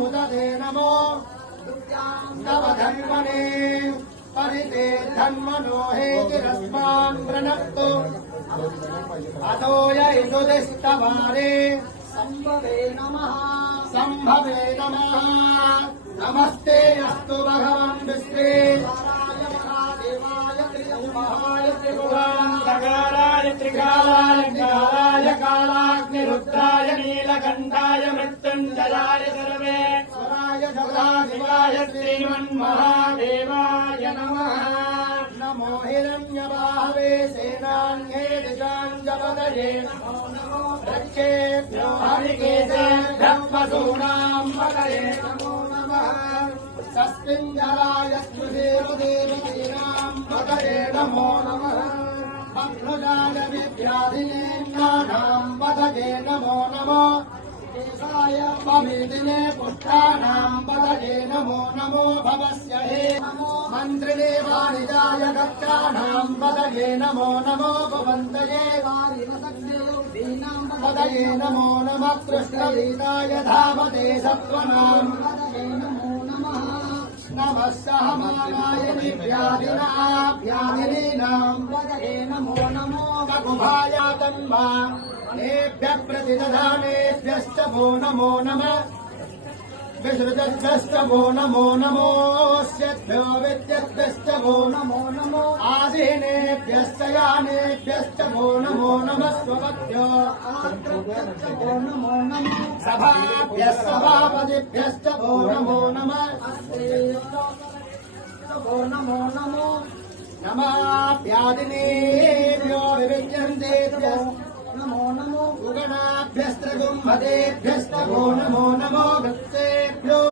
मुदते नमो नवधन्वने परिते धन्वनो हेतिरस्मान् प्रणक्तु अतो यैषुदिष्टवारे संभवे नमः नमस्ते अस्तु भगवन् विष्णे त्रिपुरान्तकाराय त्रिकालाय कालाय कालाग्निरुद्राय नीलकण्ठाय मृत्युञ्जयाय सर्वेश्वराय सदाशिवाय श्रीमन्महादेवाय नमः नमो हिरण्यबाहवे सेनान्ये दिशाञ्जपदये नमो रक्षेभ्यो हरिकेशेभ्यः पशूनां पतये नमो नमः तस्मिञ्जराय स्मृतिरुदेवतीनां पतये नमो नमः भक्नुजाय विद्याधिनेन्द्राणां पतये नमो नमः केशाय पविदिने पुष्टानां पतये नमो नमो भवस्य हे मन्त्रिणे वाणिजाय गच्छानां पतये नमो नमो भवन्तये पतये नमो नमः कृष्णवीताय धावते सत्त्वनां नमः सहमानाय व्याधिनीनां पतये नमो नमो बकुभाय तन्वा नेभ्यः प्रतिदधानेभ्यश्च वो नमो नमः विसृजद्भ्यश्च वो नमो नमोऽस्यभ्यो विद्यद्भ्यश्च वो नमो नमो आसीनेभ्यश्च यानेभ्यश्च वो नमो नमः स्वपत्यो वो नमो नमः सभाभ्यः सभापतिभ्यश्च वो नमो नमः वो नमो नमो नमाभ्यादिनेभ्यो विविद्यन्तेभ्यो नमो नमो गुगणाभ्यस्त्र गुम्भतेभ्यश्च वो नमो नमो वृत्ते